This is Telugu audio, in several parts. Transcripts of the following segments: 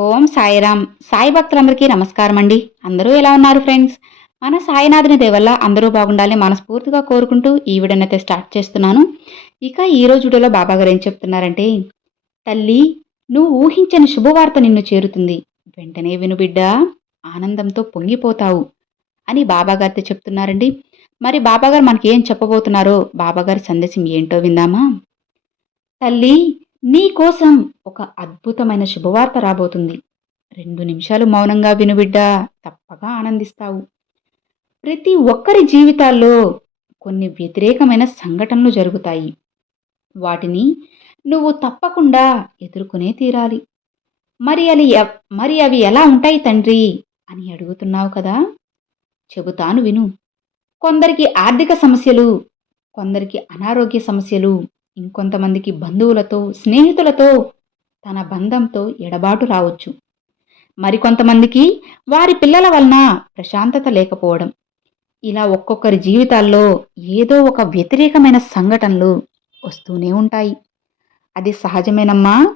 ఓం సాయిరామ్. సాయి భక్తులందరికీ నమస్కారం అండి అందరూ ఎలా ఉన్నారు ఫ్రెండ్స్? మన సాయినాథుని దేవల్ల అందరూ బాగుండాలని మనస్ఫూర్తిగా కోరుకుంటూ ఈ వీడియోనైతే స్టార్ట్ చేస్తున్నాను. ఇక ఈ రోజు వీడియోలో బాబా గారు ఏం చెప్తున్నారంటే తల్లి నువ్వు ఊహించని శుభవార్త నిన్ను చేరుతుంది. వెంటనే విను బిడ్డ ఆనందంతో పొంగిపోతావు అని బాబాగారితో చెప్తున్నారండి. మరి బాబాగారు మనకి ఏం చెప్పబోతున్నారో బాబాగారి సందేశం ఏంటో విందామా? తల్లి నీ కోసం ఒక అద్భుతమైన శుభవార్త రాబోతుంది. రెండు నిమిషాలు మౌనంగా వినుబిడ్డా తప్పగా ఆనందిస్తావు. ప్రతి ఒక్కరి జీవితాల్లో కొన్ని వ్యతిరేకమైన సంఘటనలు జరుగుతాయి. వాటిని నువ్వు తప్పకుండా ఎదుర్కొనే తీరాలి. మరి అవి మరి అవి ఎలా ఉంటాయి తండ్రి అని అడుగుతున్నావు కదా? చెబుతాను విను. కొందరికి ఆర్థిక సమస్యలు కొందరికి అనారోగ్య సమస్యలు ఇంకొంతమందికి బంధువులతో స్నేహితులతో తన బంధంతో ఎడబాటు రావచ్చు. మరికొంతమందికి వారి పిల్లల వలన ప్రశాంతత లేకపోవడం. ఇలా ఒక్కొక్కరి జీవితాల్లో ఏదో ఒక వ్యతిరేకమైన సంఘటనలు వస్తూనే ఉంటాయి. అది సహజమేనమ్మా.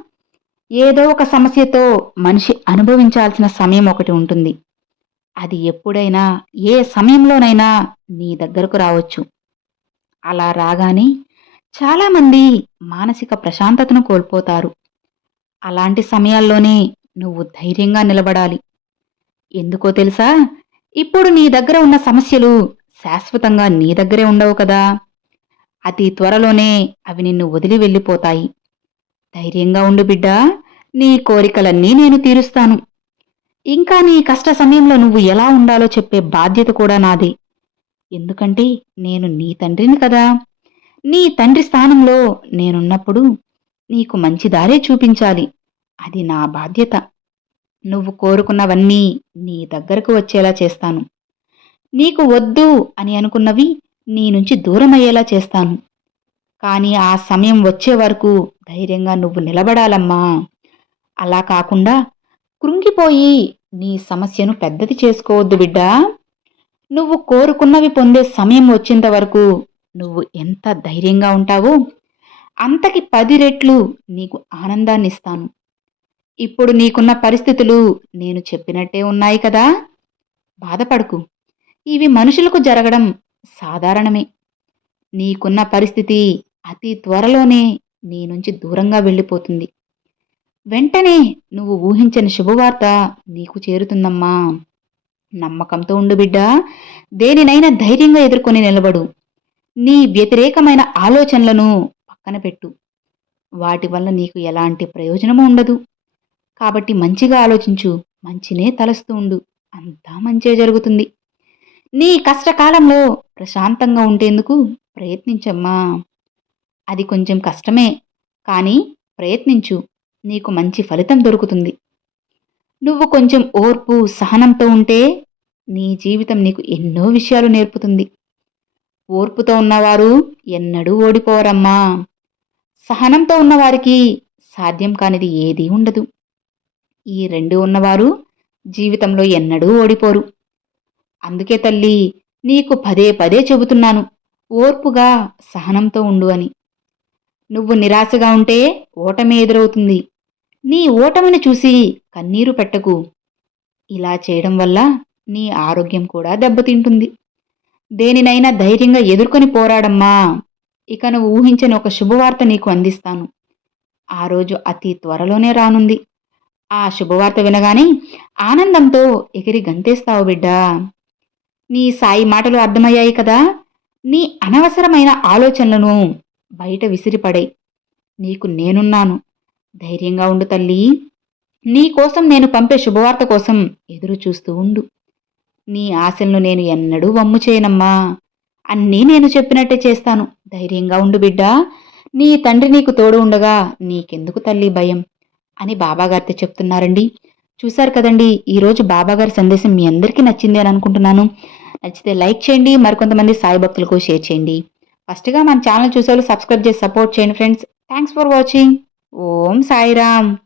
ఏదో ఒక సమస్యతో మనిషి అనుభవించాల్సిన సమయం ఒకటి ఉంటుంది. అది ఎప్పుడైనా ఏ సమయంలోనైనా నీ దగ్గరకు రావచ్చు. అలా రాగానే చాలామంది మానసిక ప్రశాంతతను కోల్పోతారు. అలాంటి సమయాల్లోనే నువ్వు ధైర్యంగా నిలబడాలి. ఎందుకో తెలుసా? ఇప్పుడు నీ దగ్గర ఉన్న సమస్యలు శాశ్వతంగా నీ దగ్గరే ఉండవు కదా. అతి త్వరలోనే అవి నిన్ను వదిలి వెళ్ళిపోతాయి. ధైర్యంగా ఉండు బిడ్డ నీ కోరికలన్నీ నేను తీరుస్తాను. ఇంకా నీ కష్ట సమయంలో నువ్వు ఎలా ఉండాలో చెప్పే బాధ్యత కూడా నాది. ఎందుకంటే నేను నీ తండ్రిని కదా. నీ తండ్రి స్థానంలో నేనున్నప్పుడు నీకు మంచి దారే చూపించాలి. అది నా బాధ్యత. నువ్వు కోరుకున్నవన్నీ నీ దగ్గరకు వచ్చేలా చేస్తాను. నీకు వద్దు అని అనుకున్నవి నీ నుంచి దూరమయ్యేలా చేస్తాను. కానీ ఆ సమయం వచ్చే వరకు ధైర్యంగా నువ్వు నిలబడాలమ్మా. అలా కాకుండా కృంగిపోయి నీ సమస్యను పెద్దది చేసుకోవద్దు బిడ్డా. నువ్వు కోరుకున్నవి పొందే సమయం వచ్చేంత వరకు నువ్వు ఎంత ధైర్యంగా ఉంటావో అంతకి పది రెట్లు నీకు ఆనందాన్ని ఇస్తాను ఇప్పుడు నీకున్న పరిస్థితులు నేను చెప్పినట్టే ఉన్నాయి కదా? బాధపడకు. ఇవి మనుషులకు జరగడం సాధారణమే. నీకున్న పరిస్థితి అతి త్వరలోనే నీ నుంచి దూరంగా వెళ్ళిపోతుంది. వెంటనే నువ్వు ఊహించని శుభవార్త నీకు చేరుతుందమ్మా. నమ్మకంతో ఉండు బిడ్డ. దేనినైనా ధైర్యంగా ఎదుర్కొని నిలబడు. నీ వ్యతిరేకమైన ఆలోచనలను పక్కన పెట్టు. వాటి వల్ల నీకు ఎలాంటి ప్రయోజనము ఉండదు. కాబట్టి మంచిగా ఆలోచించు. మంచినే తలస్తూ ఉండు. అంతా మంచే జరుగుతుంది. నీ కష్టకాలంలో ప్రశాంతంగా ఉండేందుకు ప్రయత్నించమ్మా. అది కొంచెం కష్టమే. కానీ ప్రయత్నించు. నీకు మంచి ఫలితం దొరుకుతుంది. నువ్వు కొంచెం ఓర్పు సహనంతో ఉంటే నీ జీవితం నీకు ఎన్నో విషయాలు నేర్పుతుంది. ఓర్పుతో ఉన్నవారు ఎన్నడూ ఓడిపోరమ్మా సహనంతో ఉన్నవారికి సాధ్యం కానిది ఏదీ ఉండదు. ఈ రెండు ఉన్నవారు జీవితంలో ఎన్నడూ ఓడిపోరు. అందుకే తల్లి నీకు పదే పదే చెబుతున్నాను ఓర్పుగా సహనంతో ఉండు అని. నువ్వు నిరాశగా ఉంటే ఓటమి ఎదురవుతుంది. నీ ఓటమిని చూసి కన్నీరు పెట్టకు. ఇలా చేయడం వల్ల నీ ఆరోగ్యం కూడా దెబ్బతింటుంది. దేనినైనా ధైర్యంగా ఎదుర్కొని పోరాడమ్మా. ఇక నువ్వు ఊహించని ఒక శుభవార్త నీకు అందిస్తాను. ఆ రోజు అతి త్వరలోనే రానుంది. ఆ శుభవార్త వినగానే ఆనందంతో ఎగిరి గంతేస్తావు బిడ్డా. నీ సాయి మాటలు అర్థమయ్యాయి కదా. నీ అనవసరమైన ఆలోచనలను బయట విసిరిపడే. నీకు నేనున్నాను. ధైర్యంగా ఉండు తల్లి. నీ కోసం నేను పంపే శుభవార్త కోసం ఎదురు చూస్తూ ఉండు. నీ ఆశలను నేను ఎన్నడూ వమ్ము చేయనమ్మా. అన్నీ నేను చెప్పినట్టే చేస్తాను. ధైర్యంగా ఉండు బిడ్డా. నీ తండ్రి నీకు తోడు ఉండగా నీకెందుకు తల్లి భయం? అని బాబాగారితో చెప్తున్నారండి. చూశారు కదండి ఈరోజు బాబాగారి సందేశం మీ అందరికీ నచ్చింది అని అనుకుంటున్నాను. నచ్చితే లైక్ చేయండి మరికొంతమంది సాయి భక్తులకు షేర్ చేయండి. ఫస్ట్గా మన ఛానల్ చూసేవాళ్ళు సబ్స్క్రైబ్ చేసి సపోర్ట్ చేయండి friends. Thanks for watching. Om Sairam.